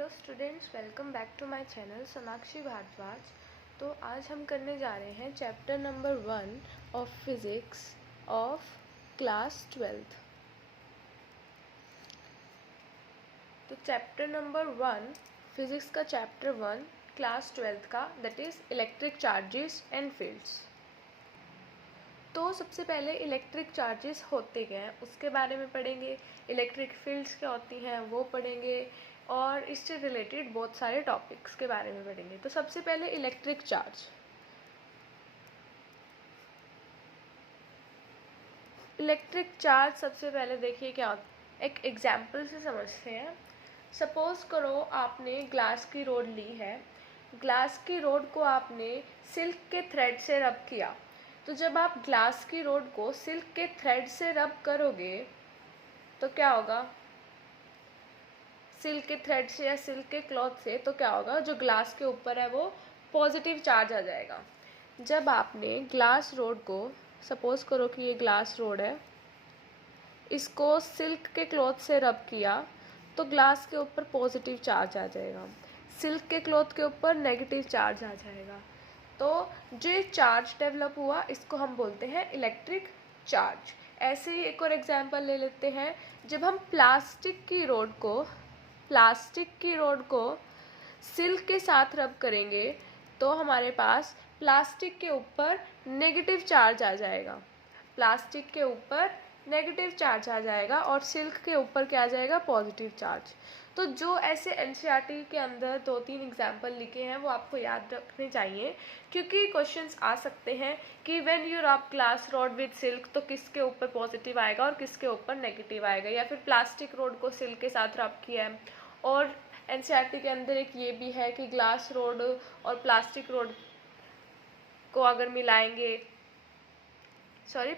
Hello students, welcome back to my channel Sonakshi Bhardwaj. तो आज हम करने जा रहे हैं chapter number 1 of physics of class 12th। तो चैप्टर नंबर 1 फिज़िक्स का चैप्टर 1 क्लास 12th का, that is electric charges and fields. तो सबसे पहले इलेक्ट्रिक चार्जेस होते क्या हैं उसके बारे में पढ़ेंगे, इलेक्ट्रिक फील्ड्स क्या होती हैं वो पढ़ेंगे, और इससे रिलेटेड बहुत सारे टॉपिक्स के बारे में पढ़ेंगे। तो सबसे पहले इलेक्ट्रिक चार्ज। इलेक्ट्रिक चार्ज सबसे पहले देखिए क्या होता है, एक एग्जाम्पल से समझते हैं। सपोज करो आपने ग्लास की रोड ली है, ग्लास की रोड को आपने सिल्क के थ्रेड से रब किया। तो जब आप ग्लास की रोड को सिल्क के थ्रेड से रब करोगे तो क्या होगा, सिल्क के थ्रेड से या सिल्क के क्लॉथ से, तो क्या होगा, जो ग्लास के ऊपर है वो पॉजिटिव चार्ज आ जाएगा। जब आपने ग्लास रोड को, सपोज करो कि ये ग्लास रोड है, इसको सिल्क के क्लॉथ से रब किया तो ग्लास के ऊपर पॉजिटिव चार्ज आ जाएगा, सिल्क के क्लॉथ के ऊपर नेगेटिव चार्ज आ जाएगा। तो जो चार्ज डेवलप हुआ इसको हम बोलते हैं इलेक्ट्रिक चार्ज। ऐसे ही एक और एग्जांपल ले लेते हैं। जब हम प्लास्टिक की रोड को सिल्क के साथ रब करेंगे तो हमारे पास प्लास्टिक के ऊपर नेगेटिव चार्ज आ जाएगा, प्लास्टिक के ऊपर नेगेटिव चार्ज आ जाएगा और सिल्क के ऊपर क्या आ जाएगा, पॉजिटिव चार्ज। तो जो ऐसे एनसीईआरटी के अंदर 2-3 एग्जाम्पल लिखे हैं वो आपको याद रखने चाहिए, क्योंकि क्वेश्चंस आ सकते हैं कि when you rub glass rod with silk तो किसके ऊपर पॉजिटिव आएगा और किसके ऊपर नेगेटिव आएगा, या फिर प्लास्टिक रोड को सिल्क के साथ रब किया है। और एनसीईआरटी के अंदर एक ये भी है कि ग्लास रोड और प्लास्टिक रोड को अगर मिलाएंगे,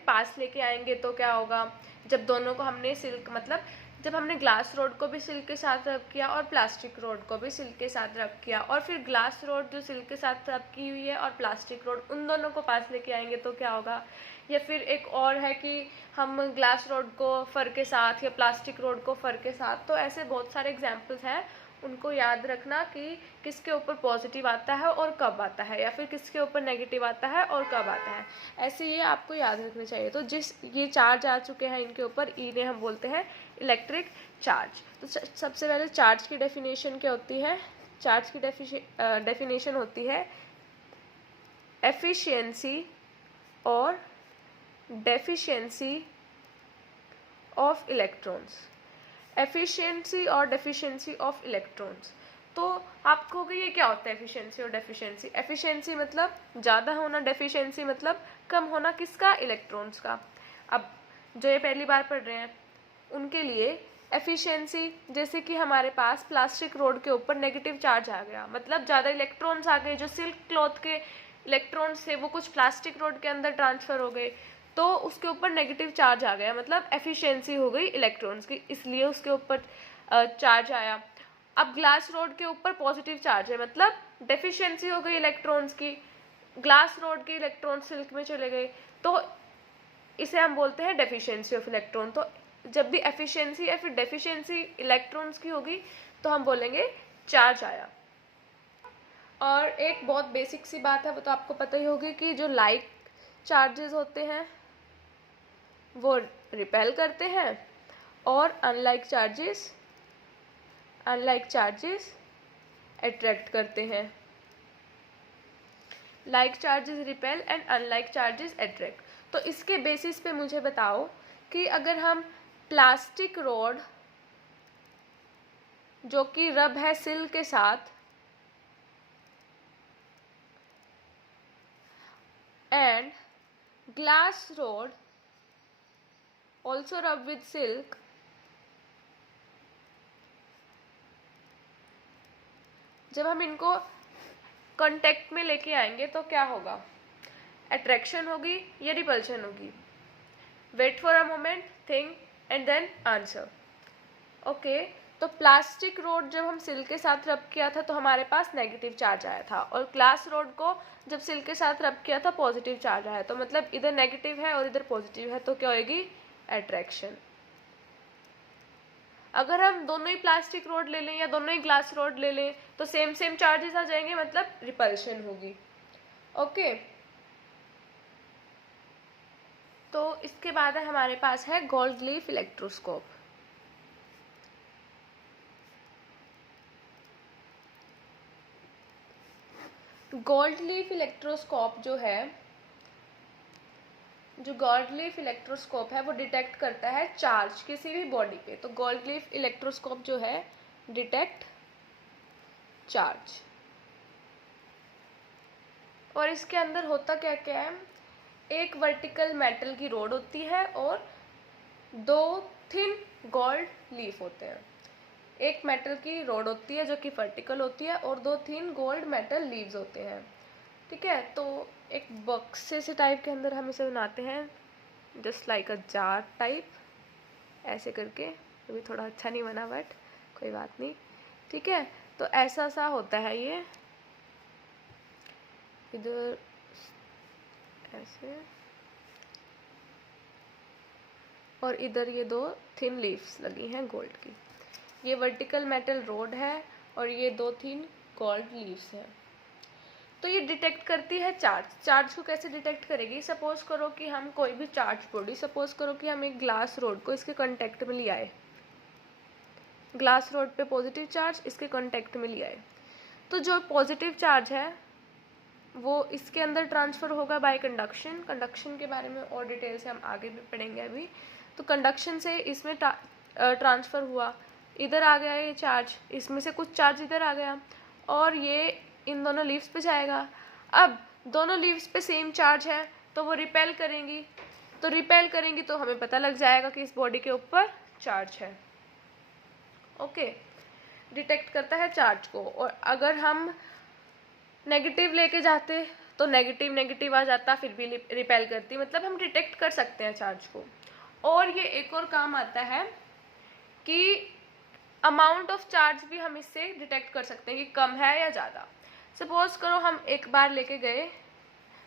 पास लेके आएंगे तो क्या होगा, जब दोनों को हमने सिल्क, मतलब जब हमने ग्लास रोड को भी सिल्क के साथ रब किया और प्लास्टिक रोड को भी सिल्क के साथ रब किया, और फिर ग्लास रोड जो सिल्क के साथ रब की हुई है और प्लास्टिक रोड, उन दोनों को पास लेके आएंगे तो क्या होगा। या फिर एक और है कि हम ग्लास रोड को फर के साथ या प्लास्टिक रोड को फर के साथ। तो ऐसे बहुत सारे एग्जाम्पल्स हैं, उनको याद रखना कि किसके ऊपर पॉजिटिव आता है और कब आता है, या फिर किसके ऊपर नेगेटिव आता है और कब आता है। ऐसे ये आपको याद रखना चाहिए। तो जिस ये चार्ज आ चुके हैं इनके ऊपर, इन्हें हम बोलते हैं इलेक्ट्रिक चार्ज। तो सबसे पहले चार्ज की डेफिनेशन क्या होती है, चार्ज की डेफिनेशन होती है एफिशिएंसी और डेफिशिएंसी ऑफ इलेक्ट्रॉन्स। एफिशिएंसी और डेफिशिएंसी ऑफ इलेक्ट्रॉन्स। तो आप कहोगे ये क्या होता है एफिशिएंसी और डेफिशिएंसी। एफिशिएंसी मतलब ज़्यादा होना, डेफिशिएंसी मतलब कम होना, किसका, इलेक्ट्रॉन्स का। अब जो ये पहली बार पढ़ रहे हैं उनके लिए एफिशिएंसी, जैसे कि हमारे पास प्लास्टिक रोड के ऊपर नेगेटिव चार्ज आ गया, मतलब ज़्यादा इलेक्ट्रॉन्स आ गए, जो सिल्क क्लॉथ के इलेक्ट्रॉन्स थे वो कुछ प्लास्टिक रोड के अंदर ट्रांसफ़र हो गए, तो उसके ऊपर नेगेटिव चार्ज आ गया, मतलब एफिशिएंसी हो गई इलेक्ट्रॉन्स की, इसलिए उसके ऊपर चार्ज आया। अब ग्लास रोड के ऊपर पॉजिटिव चार्ज है, मतलब डेफिशिएंसी हो गई इलेक्ट्रॉन्स की, ग्लास रोड के इलेक्ट्रॉन सिल्क में चले गए, तो इसे हम बोलते हैं डेफिशिएंसी ऑफ इलेक्ट्रॉन। तो जब भी एफिशिएंसी या फिर डेफिशिएंसी इलेक्ट्रॉन्स की होगी तो हम बोलेंगे चार्ज आया। और एक बहुत बेसिक सी बात है, वो तो आपको पता ही होगी कि जो लाइक चार्जेस होते हैं वो रिपेल करते हैं और अनलाइक चार्जेस अट्रैक्ट करते हैं। Like charges repel and unlike charges attract. तो इसके बेसिस पे मुझे बताओ कि अगर हम प्लास्टिक रोड जो कि रब है सिल्क के साथ and glass rod also rub with silk, जब हम इनको कांटेक्ट में लेके आएंगे तो क्या होगा, अट्रैक्शन होगी या रिपल्शन होगी। Wait for a moment, think and then answer. Okay, तो प्लास्टिक रोड जब हम सिल्क के साथ रब किया था तो हमारे पास नेगेटिव चार्ज आया था, और ग्लास रोड को जब सिल्क के साथ रब किया था पॉजिटिव चार्ज आया, तो मतलब इधर नेगेटिव है और इधर पॉजिटिव है, तो क्या होगी, अट्रैक्शन। अगर हम दोनों ही प्लास्टिक रोड ले लें या दोनों ही ग्लास रोड ले लें तो सेम सेम चार्जेस आ जाएंगे, मतलब रिपल्शन होगी। ओके, तो इसके बाद हमारे पास है gold leaf electroscope. Gold leaf electroscope जो गोल्ड लीफ इलेक्ट्रोस्कोप है वो डिटेक्ट करता है चार्ज किसी भी बॉडी पे। तो गोल्ड लीफ इलेक्ट्रोस्कोप जो है डिटेक्ट चार्ज। और इसके अंदर होता क्या क्या है, एक वर्टिकल मेटल की रोड होती है और 2 थिन गोल्ड लीफ होते हैं। एक मेटल की रोड होती है जो कि वर्टिकल होती है और 2 थिन गोल्ड मेटल लीव्स होते हैं। ठीक है, तो एक बक्से से टाइप के अंदर हम इसे बनाते हैं, just like a jar type, ऐसे करके। अभी थोड़ा अच्छा नहीं बना बट कोई बात नहीं। ठीक है, तो ऐसा सा होता है ये, इधर ऐसे और इधर ये 2 थिन लीव्स लगी हैं गोल्ड की। ये वर्टिकल मेटल रोड है और ये 2 थिन गोल्ड लीव्स हैं। तो ये डिटेक्ट करती है चार्ज। चार्ज को कैसे डिटेक्ट करेगी, सपोज करो कि हम कोई भी चार्ज बॉडी, सपोज करो कि हम एक ग्लास रोड को इसके कांटेक्ट में ले आए, ग्लास रोड पे पॉजिटिव चार्ज इसके कांटेक्ट में ले आए, तो जो पॉजिटिव चार्ज है वो इसके अंदर ट्रांसफ़र होगा बाय कंडक्शन। कंडक्शन के बारे में और डिटेल से हम आगे भी पढ़ेंगे अभी। तो कंडक्शन से इसमें ट्रांसफ़र हुआ, इधर आ गया ये चार्ज, इसमें से कुछ चार्ज इधर आ गया और ये इन दोनों लीव्स पे जाएगा। अब दोनों लीव्स पे सेम चार्ज है तो वो रिपेल करेंगी, तो रिपेल करेंगी तो हमें पता लग जाएगा कि इस बॉडी के ऊपर चार्ज है। ओके, डिटेक्ट करता है चार्ज को। और अगर हम नेगेटिव लेके जाते तो नेगेटिव नेगेटिव आ जाता, फिर भी रिपेल करती, मतलब हम डिटेक्ट कर सकते हैं चार्ज को। और ये एक और काम आता है कि अमाउंट ऑफ चार्ज भी हम इससे डिटेक्ट कर सकते हैं कि कम है या ज़्यादा। सपोज करो हम एक बार लेके गए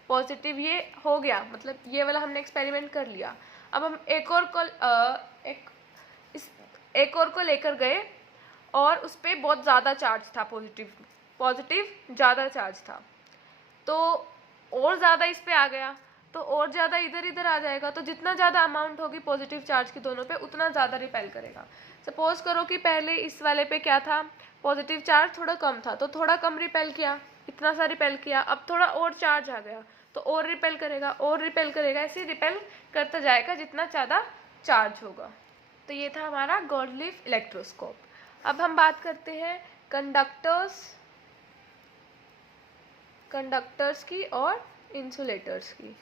पॉजिटिव, ये हो गया, मतलब ये वाला हमने एक्सपेरिमेंट कर लिया। अब हम एक और को लेकर गए और उस पर बहुत ज़्यादा चार्ज था, पॉजिटिव ज़्यादा चार्ज था, तो और ज़्यादा इस पे आ गया तो और ज़्यादा इधर इधर आ जाएगा। तो जितना ज़्यादा अमाउंट होगी पॉजिटिव चार्ज की दोनों पे उतना ज़्यादा रिपेल करेगा। सपोज करो कि पहले इस वाले पे क्या था, पॉजिटिव चार्ज थोड़ा कम था तो थोड़ा कम रिपेल किया, इतना सा रिपेल किया। अब थोड़ा और चार्ज आ गया तो और रिपेल करेगा, और रिपेल करेगा, ऐसे रिपेल करता जाएगा जितना ज़्यादा चार्ज होगा। तो ये था हमारा गोल्ड लीफ इलेक्ट्रोस्कोप। अब हम बात करते हैं कंडक्टर्स की और इंसुलेटर्स की।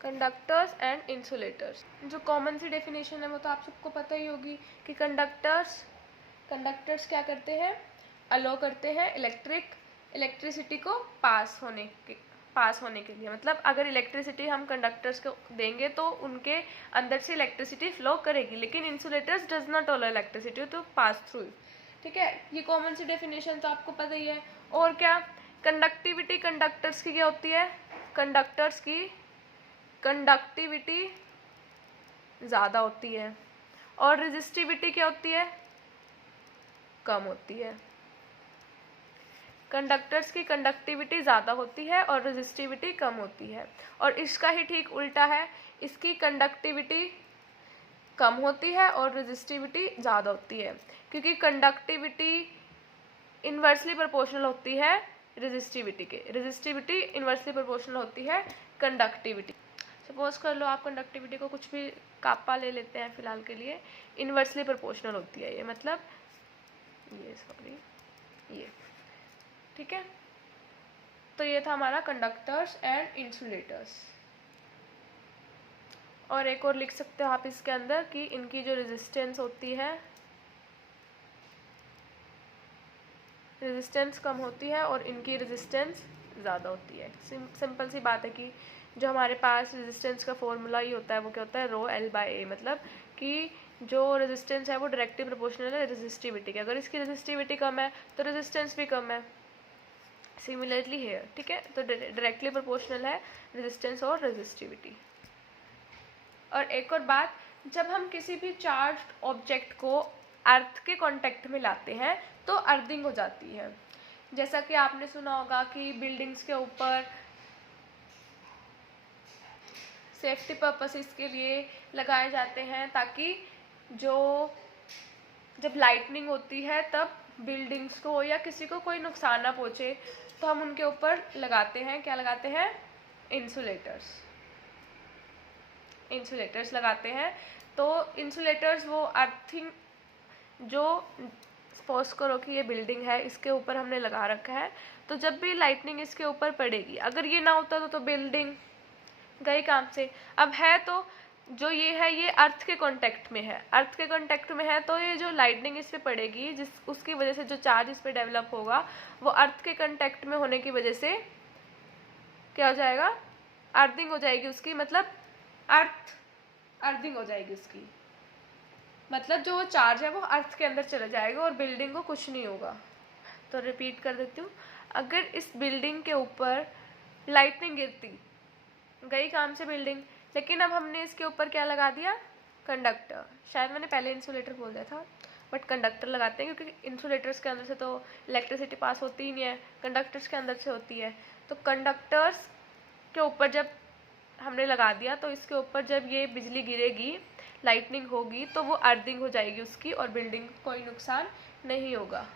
कंडक्टर्स एंड इंसुलेटर्स, जो कॉमन सी डेफिनेशन है वो तो आप सबको पता ही होगी कि कंडक्टर्स क्या करते हैं, अलो करते हैं इलेक्ट्रिसिटी को पास होने के लिए। मतलब अगर इलेक्ट्रिसिटी हम कंडक्टर्स को देंगे तो उनके अंदर से इलेक्ट्रिसिटी फ्लो करेगी, लेकिन insulators does not allow electricity to pass through. ठीक है, ये कॉमन सी डेफिनेशन तो आपको पता ही है। और क्या, कंडक्टिविटी कंडक्टर्स की क्या होती है, कंडक्टर्स की कंडक्टिविटी ज़्यादा होती है और रेजिस्टिविटी क्या होती है, कम होती है। कंडक्टर्स की कंडक्टिविटी ज़्यादा होती है और रेजिस्टिविटी कम होती है। और इसका ही ठीक उल्टा है, इसकी कंडक्टिविटी कम होती है और रेजिस्टिविटी ज़्यादा होती है, क्योंकि कंडक्टिविटी इन्वर्सली प्रोपोर्शनल होती है रेजिस्टिविटी के, रेजिस्टिविटी इन्वर्सली प्रोपोर्शनल होती है कंडक्टिविटी। सपोज कर लो आप कंडक्टिविटी को कुछ भी कापा ले लेते हैं फिलहाल के लिए, इन्वर्सली प्रोपोर्शनल होती है ये, मतलब ये ठीक है। तो ये था हमारा कंडक्टर्स एंड इंसुलेटर्स। और एक और लिख सकते हो आप इसके अंदर कि इनकी जो रेजिस्टेंस होती है, रेजिस्टेंस कम होती है और इनकी रेजिस्टेंस ज़्यादा होती है। सिंपल सी बात है कि जो हमारे पास रेजिस्टेंस का फॉर्मूला ही होता है वो क्या होता है, रो एल बाई ए, मतलब कि जो रेजिस्टेंस है वो डायरेक्टली प्रोपोर्शनल है रेजिस्टिविटी के। अगर इसकी रेजिस्टिविटी कम है तो रेजिस्टेंस भी कम है। सिमिलरली हेयर, ठीक है, तो डायरेक्टली प्रोपोर्शनल है रेजिस्टेंस और रेजिस्टिविटी। और एक और बात, जब हम किसी भी चार्ज्ड ऑब्जेक्ट को अर्थ के कांटेक्ट में लाते हैं तो अर्थिंग हो जाती है। जैसा कि आपने सुना होगा कि बिल्डिंग्स के ऊपर सेफ्टी पर्पसेस के लिए लगाए जाते हैं, ताकि जब लाइटनिंग होती है तब बिल्डिंग्स को या किसी को कोई नुकसान ना पहुँचे, तो हम उनके ऊपर लगाते हैं, क्या लगाते हैं, इंसुलेटर्स लगाते हैं। तो इंसुलेटर्स वो अर्थिंग, जो सपोज करो कि ये बिल्डिंग है, इसके ऊपर हमने लगा रखा है, तो जब भी लाइटनिंग इसके ऊपर पड़ेगी, अगर ये ना होता तो बिल्डिंग गई काम से। अब है तो जो ये है ये अर्थ के कांटेक्ट में है, तो ये जो लाइटनिंग इस पे पड़ेगी, उसकी वजह से जो चार्ज इस पे डेवलप होगा वो अर्थ के कांटेक्ट में होने की वजह से क्या हो जाएगा, अर्थिंग हो जाएगी उसकी, मतलब अर्थिंग हो जाएगी उसकी, मतलब जो चार्ज है वो अर्थ के अंदर चला जाएगा और बिल्डिंग को कुछ नहीं होगा। तो रिपीट कर देती हूँ, अगर इस बिल्डिंग के ऊपर लाइटनिंग गिरती, गई काम से बिल्डिंग, लेकिन अब हमने इसके ऊपर क्या लगा दिया, कंडक्टर। शायद मैंने पहले इंसुलेटर बोल दिया था, बट कंडक्टर लगाते हैं क्योंकि इंसुलेटर्स के अंदर से तो इलेक्ट्रिसिटी पास होती ही नहीं है, कंडक्टर्स के अंदर से होती है। तो कंडक्टर्स के ऊपर जब हमने लगा दिया, तो इसके ऊपर जब ये बिजली गिरेगी, लाइटनिंग होगी, तो वो अर्थिंग हो जाएगी उसकी और बिल्डिंग को कोई नुकसान नहीं होगा।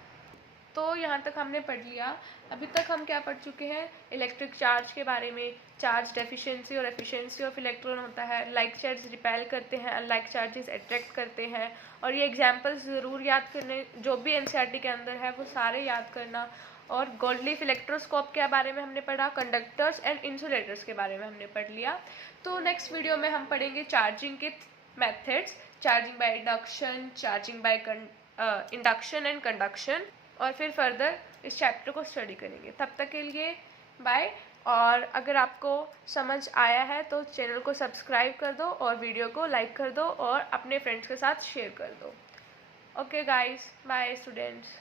तो यहाँ तक हमने पढ़ लिया। अभी तक हम क्या पढ़ चुके हैं, इलेक्ट्रिक चार्ज के बारे में, चार्ज डेफिशिएंसी और एफिशिएंसी ऑफ इलेक्ट्रॉन होता है, लाइक चार्ज रिपेल करते हैं, अनलाइक चार्जेस अट्रैक्ट करते हैं। और ये एग्जाम्पल्स ज़रूर याद करने, जो भी एनसीईआरटी के अंदर है वो सारे याद करना। और गोल्ड लीफ इलेक्ट्रोस्कोप के बारे में हमने पढ़ा, कंडक्टर्स एंड इंसुलेटर्स के बारे में हमने पढ़ लिया। तो नेक्स्ट वीडियो में हम पढ़ेंगे चार्जिंग के methods, charging by induction, charging by induction and conduction, और फिर फर्दर इस चैप्टर को स्टडी करेंगे। तब तक के लिए बाय। और अगर आपको समझ आया है तो चैनल को सब्सक्राइब कर दो और वीडियो को लाइक कर दो और अपने फ्रेंड्स के साथ शेयर कर दो। Okay guys, bye students.